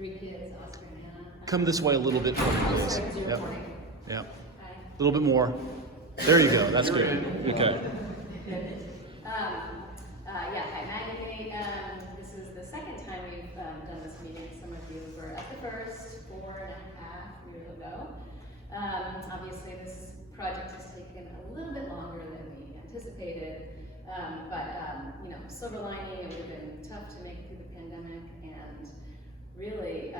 3 kids, Oscar and Hannah. Come this way a little bit for me, please. Sorry, 0 Yep. 20. Yep. Hi. A little bit more. There you go. That's good. Okay. Yeah, hi, Maggie and Nate. This is the second time we've done this meeting. Some of you were at the first 4.5 years ago. Obviously, this project has taken a little bit longer than we anticipated, but you know, silver lining, it would have been tough to make it through the pandemic, and really,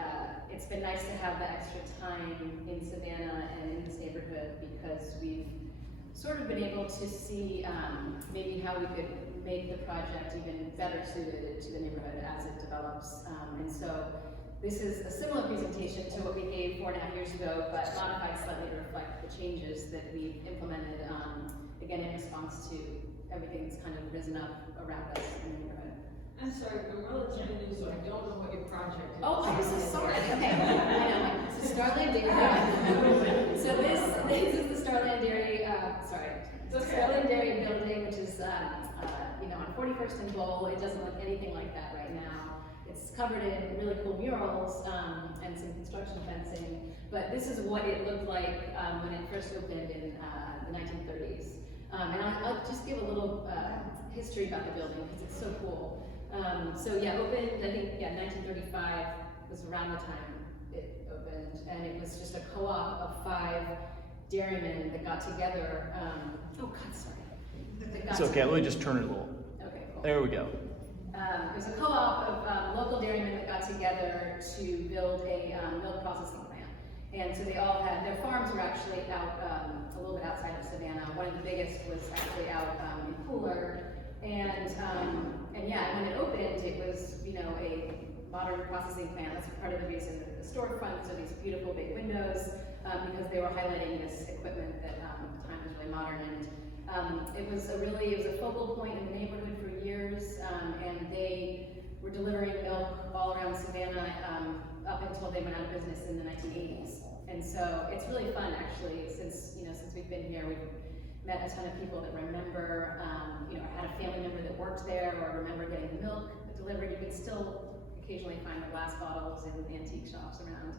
it's been nice to have the extra time in Savannah and in this neighborhood, because we've sort of been able to see maybe how we could make the project even better suited to the neighborhood as it develops. And so this is a similar presentation to what we gave 4.5 years ago, but modified slightly to reflect the changes that we've implemented, again, in response to everything that's kind of risen up around us in the neighborhood. I'm sorry, I'm relatively new, so I don't know what your project is. Oh, I'm so sorry. Okay. I know. So Starland Dairy. So this is the Starland Dairy. The Starland Dairy building, which is you know, on 41st and Bowl. It doesn't look anything like that right now. It's covered in really cool murals and some construction fencing. But this is what it looked like when it first opened in the 1930s. And I'll just give a little history about the building because it's so cool. So yeah, opened, I think, yeah, 1935 was around the time it opened, and it was just a co-op of 5 dairymen that got together. Oh God, sorry. It's okay. Let me just turn it a little. Okay, cool. There we go. It was a co-op of local dairymen that got together to build a milk processing plant. And so they all had, their farms were actually out a little bit outside of Savannah. One of the biggest was actually out in Fuller. And yeah, when it opened, it was, you know, a modern processing plant. That's part of the reason that the storefronts are these beautiful big windows, because they were highlighting this equipment that at the time was really modern. And it was a focal point in the neighborhood for years, and they were delivering milk all around Savannah up until they went out of business in the 1980s. And so it's really fun, actually, since we've been here. We've met a ton of people that remember, you know, had a family member that worked there, or remember getting the milk delivered. You can still occasionally find the glass bottles in antique shops around.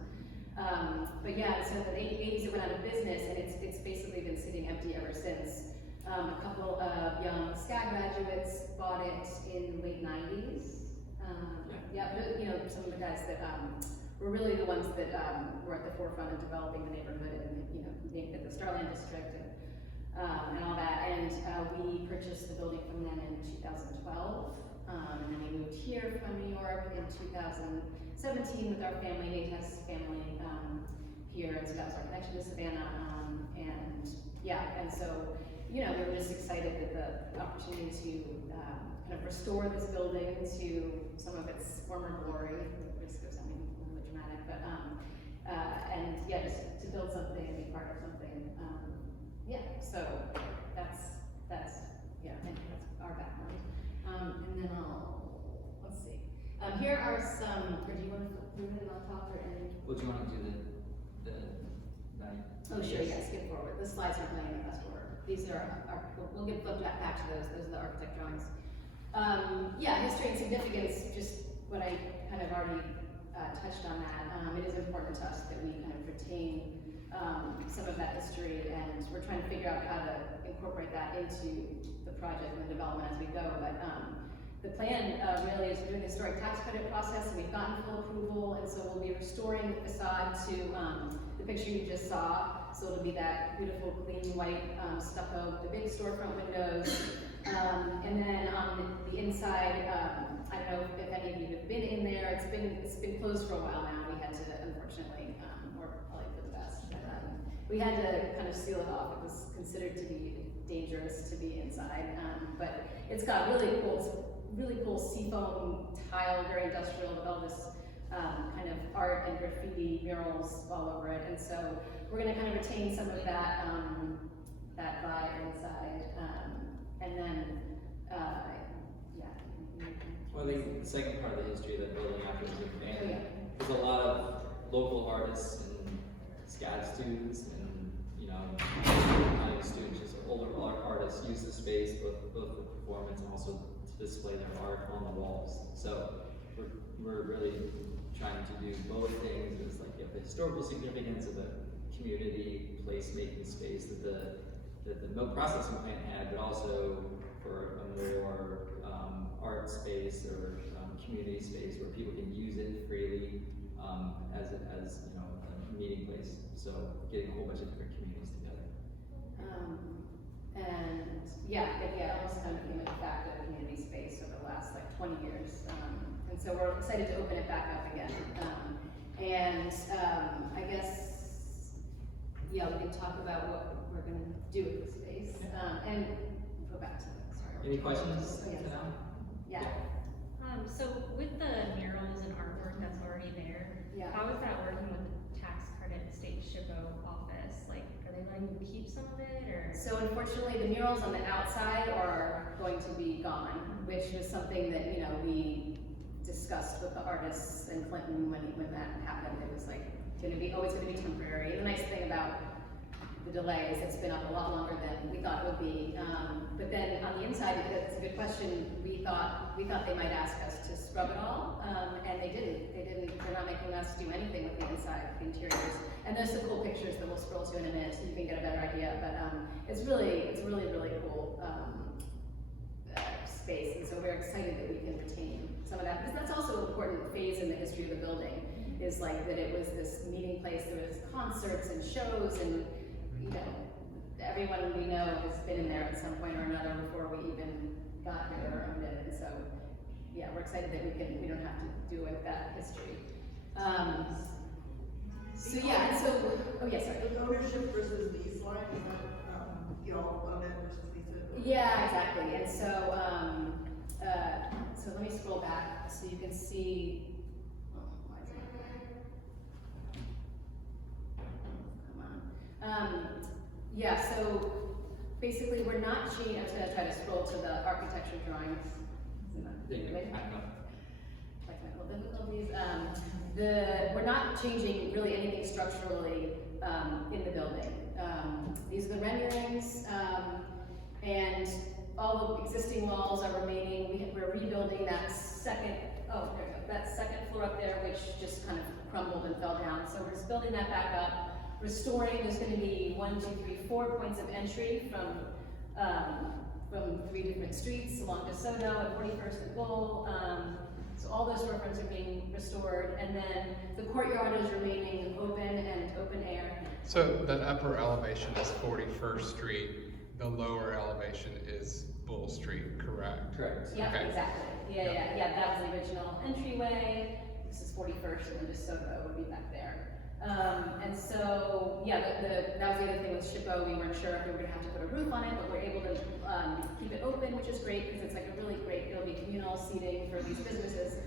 But yeah, so in the 80s it went out of business, and it's basically been sitting empty ever since. A couple of young SCAD graduates bought it in the late 90s. You know, some of the guys that were really the ones that were at the forefront of developing the neighborhood, and you know, named it the Starland district and all that. And we purchased the building from them in 2012, and then we moved here from New York in 2017 with our family. Nate has family here, and so that was our connection to Savannah. And yeah, and so, you know, we were just excited that the opportunity to kind of restore this building to some of its former glory, at the risk of sounding a little bit dramatic, but and yeah, just to build something and be part of something. Yeah, so that's yeah, I think that's our background. And then let's see. Here are some. Or do you want to move it on top or any? What do you want to do? The Oh, sure, yeah, skip forward. The slides aren't playing in the best order. These are we'll get flipped back to those. Those are the architect drawings. Yeah, history and significance, just what I kind of already touched on that. It is important to us that we kind of retain some of that history, and we're trying to figure out how to incorporate that into the project and the development as we go. But the plan really is we're doing the historic tax credit process, and we've gotten full approval, and so we'll be restoring the facade to the picture you just saw. So it'll be that beautiful, clean, white stucco, the big storefront windows. And then on the inside, I don't know if any of you have been in there. It's been closed for a while now. We had to, unfortunately, or probably for the best, but we had to kind of seal it off. It was considered to be dangerous to be inside, but it's got really cool seafoam tile, very industrial, with all this kind of art and graffiti murals all over it. And so we're going to kind of retain some of that that vibe inside, and then yeah. Well, I think the second part of the history of that building after was Oh, yeah. there's a lot of local artists and SCAD students and, you know, not even students, just older artists use the space both for performance and also to display their art on the walls. So we're really trying to do both things. It's like you have the historical significance of a community place-making space that the milk processing plant had, but also for a more art space or community space where people can use it freely as you know, a meeting place. So getting a whole bunch of different communities together. And yeah, it almost kind of became a de facto community space over the last like 20 years. And so we're excited to open it back up again. I guess, yeah, we can talk about what we're going to do with the space. And go back to the, sorry. Any questions? Oh, yes. for now? Yeah. So with the murals and artwork that's already there, Yeah. how is that working with the tax credit state SHPO office? Like, are they letting you keep some of it, or? So unfortunately, the murals on the outside are going to be gone, which was something that, you know, we discussed with the artists in Clinton when that happened. It was like always gonna be temporary. The nice thing about the delay is it's been up a lot longer than we thought it would be. But then on the inside, it's a good question. We thought they might ask us to scrub it all, and they didn't. They're not making us do anything with the inside, the interiors. And there's some cool pictures that we'll scroll to in a minute so you can get a better idea. But it's really cool space, and so we're excited that we can retain some of that, because that's also an important phase in the history of the building. Is like that it was this meeting place. There was concerts and shows, and you know, everyone we know has been in there at some point or another before we even got here or owned it. And so, yeah, we're excited that we don't have to do away with that history. So yeah, and so, oh yeah, sorry. The ownership versus lease line, is that, you all own it versus lease it? Yeah, exactly. And so, so let me scroll back so you can see. Oh, why is it not there? Come on. Yeah, so basically we're not changing. I'm just going to try to scroll to the architecture drawings. We're not changing really anything structurally in the building. These are the renderings, and all the existing walls are remaining. We're rebuilding that second floor up there, which just kind of crumbled and fell down. So we're just building that back up. Restoring, there's going to be 4 points of entry from 3 different streets along DeSoto and 41st and Gold. So all those storefronts are being restored, and then the courtyard is remaining open and open air. So the upper elevation is 41st Street, the lower elevation is Bull Street, correct? Correct. Yeah, Okay. exactly. Yeah, that was the original entryway. This is 41st, and then DeSoto would be back there. And so, yeah, that was the other thing with SHPO. We weren't sure if we were going to have to put a roof on it, but we're able to keep it open, which is great because it's like a really great, it'll be communal seating for these businesses.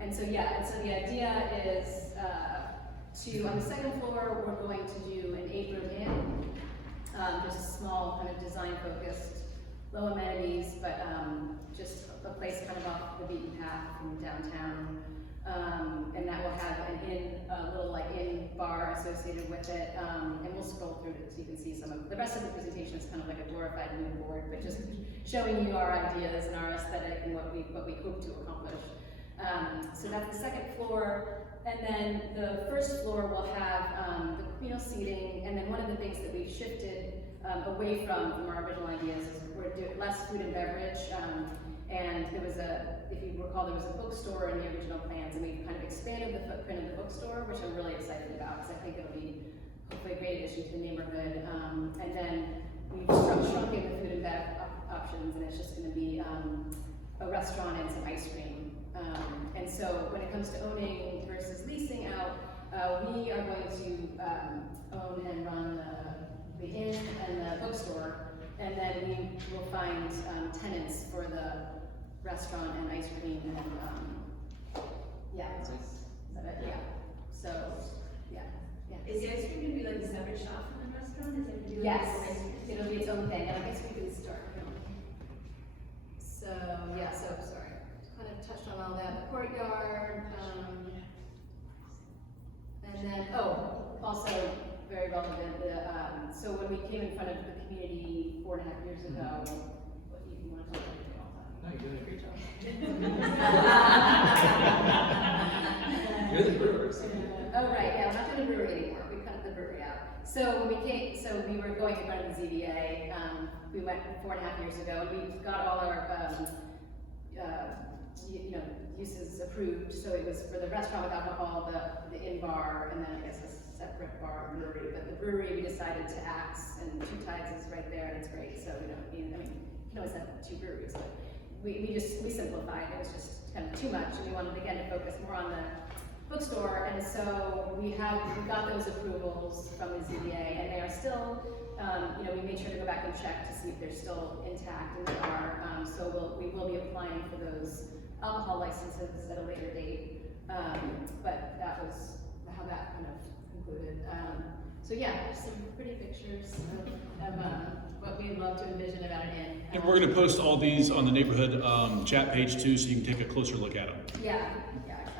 And so the idea is on the second floor, we're going to do an 8-room inn, just a small kind of design-focused, low amenities, but just a place kind of off the beaten path from downtown. And that will have a little inn bar associated with it, and we'll scroll through it so you can see some of the rest of the presentation. Is kind of like a glorified mood board, but just showing you our ideas and our aesthetic and what we hope to accomplish. So that's the second floor, and then the first floor will have the communal seating, and then one of the things that we've shifted away from our original ideas is we're doing less food and beverage. And there was if you recall, there was a bookstore in the original plans, and we've kind of expanded the footprint of the bookstore, which I'm really excited about, because I think it'll be hopefully a great addition to the neighborhood. And then we've shrunk in the food and bev options, and it's just going to be a restaurant and some ice cream. And so when it comes to owning versus leasing out, we are going to own and run the inn and the bookstore, and then we will find tenants for the restaurant and ice cream and yeah. Is that it? Yeah. So yeah. Is the ice cream going to be like a separate shop from the restaurant? Is it going to be like Yes, ice cream? it'll be its own thing, and I guess we can start. So yeah, sorry, kind of touched on all that. The courtyard, and then also very relevant. So when we came in front of the community 4.5 years ago, what do you want to talk about? No, you're doing a great job. brewery out. So when we were going in front of the ZBA, we went 4.5 years ago, and we got all our, uses approved. So it was for the restaurant with alcohol, the in-bar, and then I guess a separate bar and brewery. But the brewery, we decided to axe, and Two Tides is right there, and it's great, so we don't need, I mean, you can always have 2 breweries, but we simplified. It was just kind of too much, and we wanted, again, to focus more on the bookstore, and so we got those approvals from the ZBA, and they are still, we made sure to go back and check to see if they're still intact, and they are. So we will be applying for those alcohol licenses at a later date. But that was how that kind of concluded. So yeah, some pretty pictures of what we'd love to envision about an inn. And we're going to post all these on the neighborhood chat page too, so you can take a closer look at them. Yeah, exactly.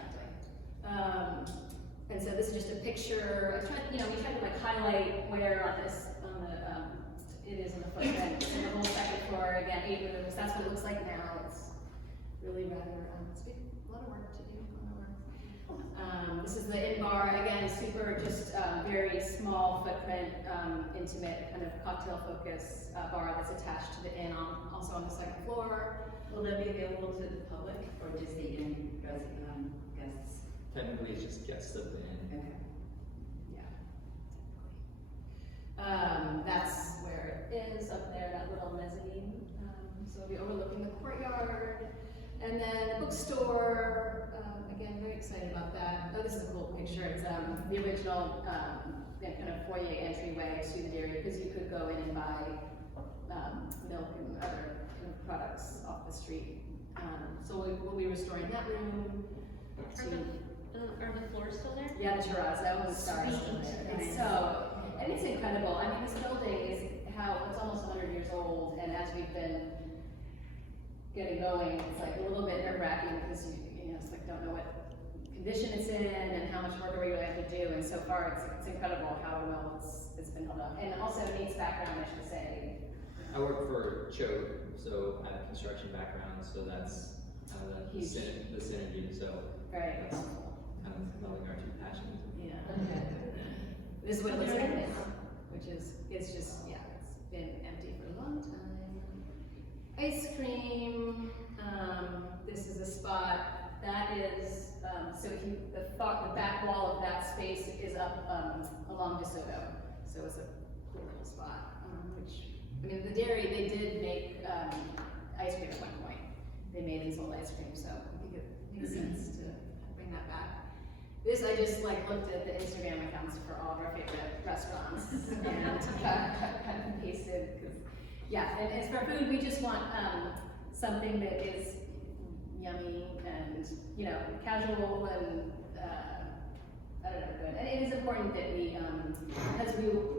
And so this is just a picture. We tried to like highlight where it is in the footprint. And the whole second floor, again, 8 rooms. That's what it looks like now. It's really rather, it's a lot of work to do. This is the in-bar, again, super just very small footprint, intimate kind of cocktail focus bar that's attached to the inn, also on the second floor. Will that be available to the public or just the inn guests? Technically, it's just guests of the inn. Okay. That's where it is up there, that little mezzanine. So we'll be overlooking the courtyard. And then the bookstore, again, very excited about that. Oh, this is a cool picture. It's the original kind of foyer entryway to the dairy, because you could go in and buy milk and other kind of products off the street. So we'll be restoring that room. Are the floors still there? Yeah, the terrazzo and the stars still there. It's and it's incredible. I mean, this building is it's almost 100 years old, and as we've been getting going, it's like a little bit nerve-wracking because it's like don't know what condition it's in and how much work are we going to have to do. And so far, it's incredible how well it's been held up. And also Nate's background, I should say. I work for Choke, so I have a construction background, so that's the synergy. So Right. that's kind of melding our 2 passions. Yeah. This is what it looks like now, which is, it's been empty for a long time. Ice cream, this is a spot that is, so if the back wall of that space is up along DeSoto. So it's a cool little spot, the dairy, they did make ice cream at one point. They made and sold ice cream, so I think it makes sense to bring that back. This, I just looked at the Instagram accounts for all of our favorite restaurants and cut and pasted, because and as for food, we just want something that is yummy and casual and I don't know, good. And it is important that we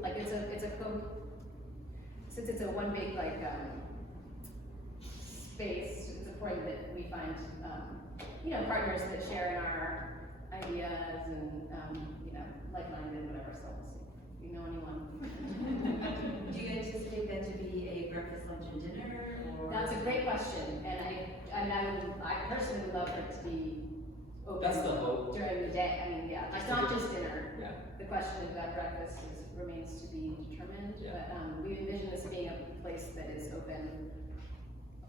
because since it's a one big space, it's important that we find partners that share in our ideas and like-minded, whatever. So we'll see if we know anyone. Do you anticipate that to be a breakfast, lunch, and dinner? Or? That's a great question, and I personally would love for it to be open. That's the hope. During the day. It's not just dinner. Yeah. The question of that breakfast remains to be determined. Yeah. But we envision this being a place that is open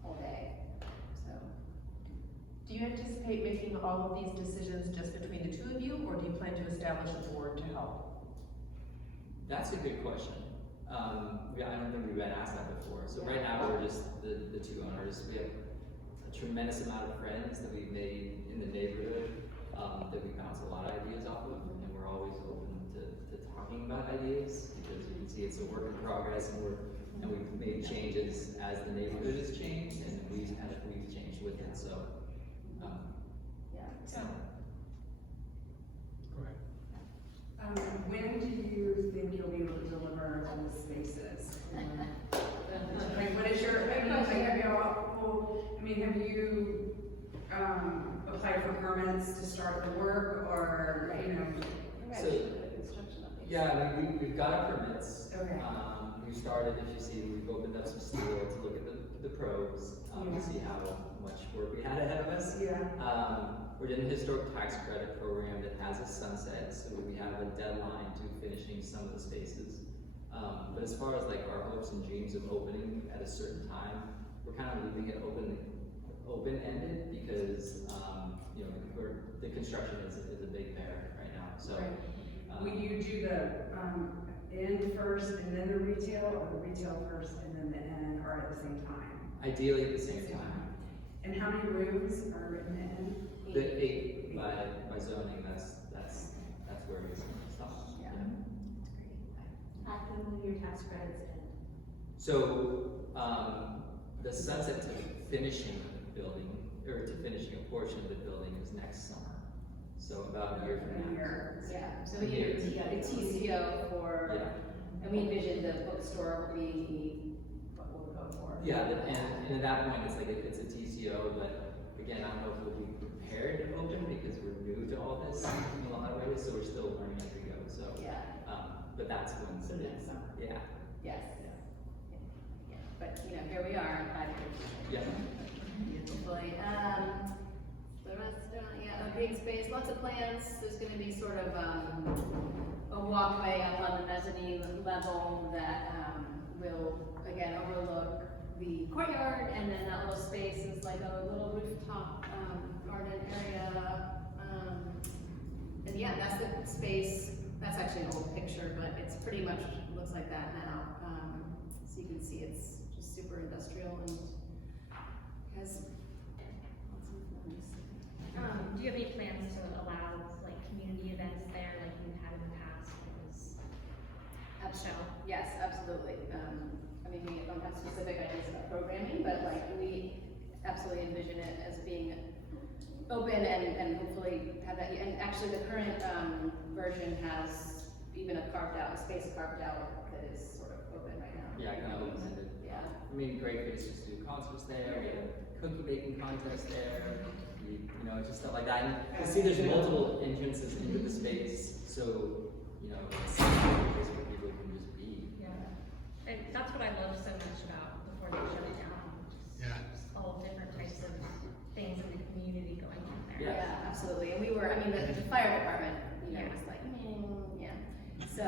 all day. So. Do you anticipate making all of these decisions just between the 2 of you, or do you plan to establish a board to help? That's a good question. I don't think we've been asked that before. So right now we're just the 2 owners. We have a tremendous amount of friends that we've made in the neighborhood that we bounce a lot of ideas off of, and we're always open to talking about ideas, because you can see it's a work in progress, and we've made changes as the neighborhood has changed, and we've changed with it. So Go ahead. When do you think you'll be able to deliver on the spaces? What is your, have you applied for permits to start the work, or, So, yeah, we've got our permits. Okay. We've started, as you see, we've opened up some steel to look at the probes, to see how much work we had ahead of us. Yeah. We're in a historic tax credit program that has a sunset, so we have a deadline to finishing some of the spaces. But as far as like our hopes and dreams of opening at a certain time, we're kind of leaving it open-ended because, you know, the construction is a big bear right now, so. Will you do the, end first and then the retail, or the retail first and then the end, or at the same time? Ideally at the same time. And how many rooms are in the end? The 8 by zoning, that's where it is. Stop. Yeah. When will your tax credits end? So, the sunset to finishing the building, or to finishing a portion of the building is next summer. So about a year from now. Yeah, so we need a TCO for, Yeah. and we envision the bookstore will be what we'll go for. Yeah, and at that point, it's like, it's a TCO, but again, I don't know if we'll be prepared to open because we're new to all this in a lot of ways, so we're still learning as we go, so. Yeah. But that's when. So next summer. Yeah. Yes. Yeah. But, you know, here we are in 5 years. Yeah. Hopefully. The rest, yeah, a big space, lots of plants. There's gonna be sort of, a walkway up on the mezzanine level that, will, again, overlook the courtyard, and then that little space is like a little rooftop, garden area. And yeah, that's the space. That's actually an old picture, but it's pretty much looks like that now. So you can see it's just super industrial and has lots of rooms. Do you have any plans to allow like community events there like you had in the past? Yes, absolutely. I mean, we don't have specific ideas about programming, but like we absolutely envision it as being open and hopefully have that. And actually, the current version has even a space carved out that is sort of open right now. Yeah, kind of open-ended. Yeah. I mean, great places to do concerts there, we have a cookie baking contest there, you know, just stuff like that. And you see there's multiple entrances into the space, so, you know, it's a place where people can just be. Yeah. And that's what I love so much about before they shut it down. Just all different types of things in the community going on there. Yeah. Yeah, absolutely. And we were, I mean, the fire department, you know, was like, yeah. So,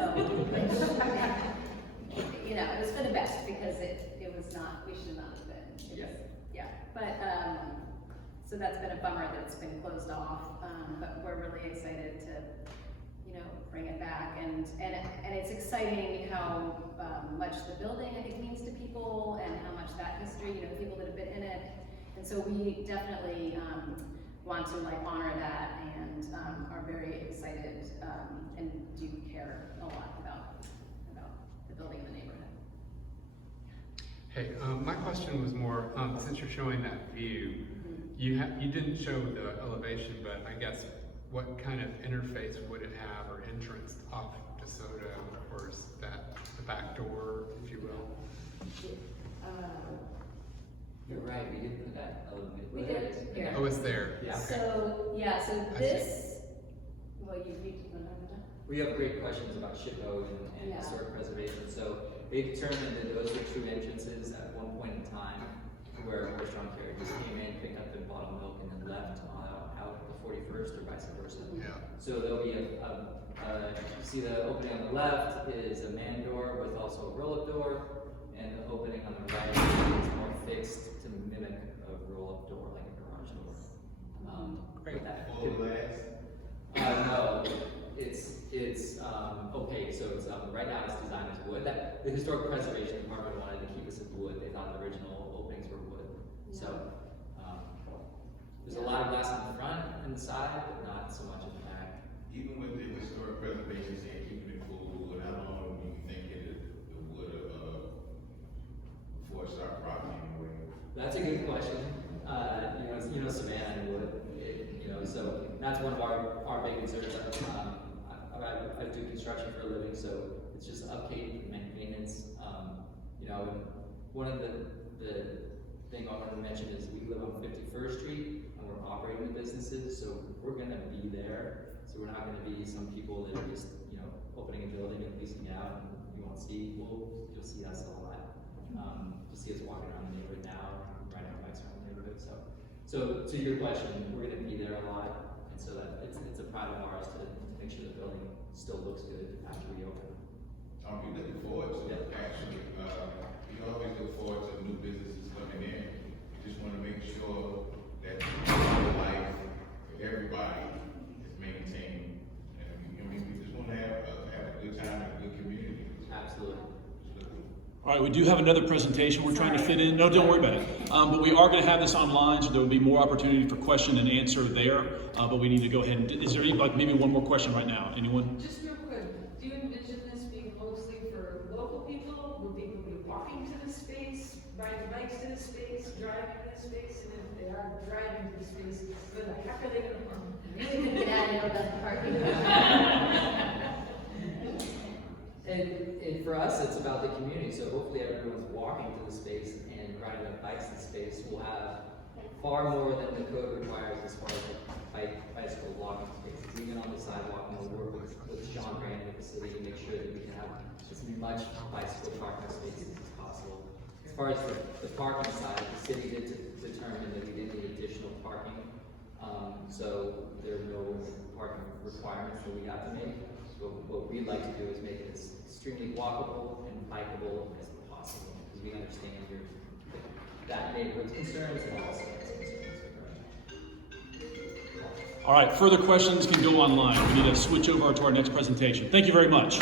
you know, it was for the best because it was not, we should not have been. Yeah. But, so that's been a bummer that it's been closed off, but we're really excited to, you know, bring it back. And it's exciting how much the building, I think, means to people and how much that history, you know, people that have been in it. And so we definitely want to like honor that and are very excited and do care a lot about the building and the neighborhood. Hey, my question was more, since you're showing that view, you didn't show the elevation, but I guess what kind of interface would it have or entrance off DeSoto, or is that the back door, if you will? You're right, we did put that element. We did, here. Oh, it's there. Yeah. Okay. So this, well, you need to remember that. We have great questions about SHPO and Yeah. historic preservation, so they determined that those were two entrances at one point in time where horse-drawn carriages came in, picked up their bottled milk, and then left out the 41st or vice versa. Yeah. So there'll be you see the opening on the left is a man door with also a roll-up door, and the opening on the right is more fixed to mimic a roll-up door, like a garage door. Great. Full glass? No, it's opaque, so it's, right now it's designed as wood. The Historic Preservation Department wanted to keep us as wood, they thought the original openings were wood. So, there's a lot of glass in the front and the side, but not so much in the back. Even with the historic preservation saying keeping it full wood, how long do you think it is the wood before it start rotting anyway? That's a good question. You know Savannah and wood, so that's one of our big concerns. I do construction for a living, so it's just upkeep, maintenance. And one of the thing I wanted to mention is we live on 51st Street and we're operating the businesses, so we're gonna be there. So we're not gonna be some people that are just, opening a building and leasing out and you won't see, you'll see us a lot. You'll see us walking around the neighborhood now, riding our bikes around the neighborhood, so So to your question, we're gonna be there a lot, and so that it's a pride of ours to make sure the building still looks good after we open. We looking forward to it, actually, we always look forward to new businesses coming in. We just wanna make sure that the life for everybody is maintained. And we just wanna have a good time and a good community. Absolutely. All right, we do have another presentation we're trying to fit in. No, don't worry about it. But we are going to have this online, so there will be more opportunity for question and answer there. But we need to go ahead and, is there any, like maybe one more question right now? Anyone? Just real quick, do you envision this being mostly for local people? Will people be walking to the space, riding bikes to the space, driving to the space? And if they are driving to the space, where the heck are they gonna park? Really good at about the parking. And for us, it's about the community, so hopefully everyone's walking to the space and riding their bikes to the space. We'll have far more than the code requires as far as bicycle walking spaces, even on the sidewalk, and we'll work with Sean Grant with the city to make sure that we can have as much bicycle parking spaces as possible. As far as the parking side, the city did determine that we didn't need additional parking, so there are no parking requirements that we have to make. What we'd like to do is make it as extremely walkable and bikeable as possible, because we understand that neighborhood's concerns and also its concerns. All right, further questions can go online. We need to switch over to our next presentation. Thank you very much.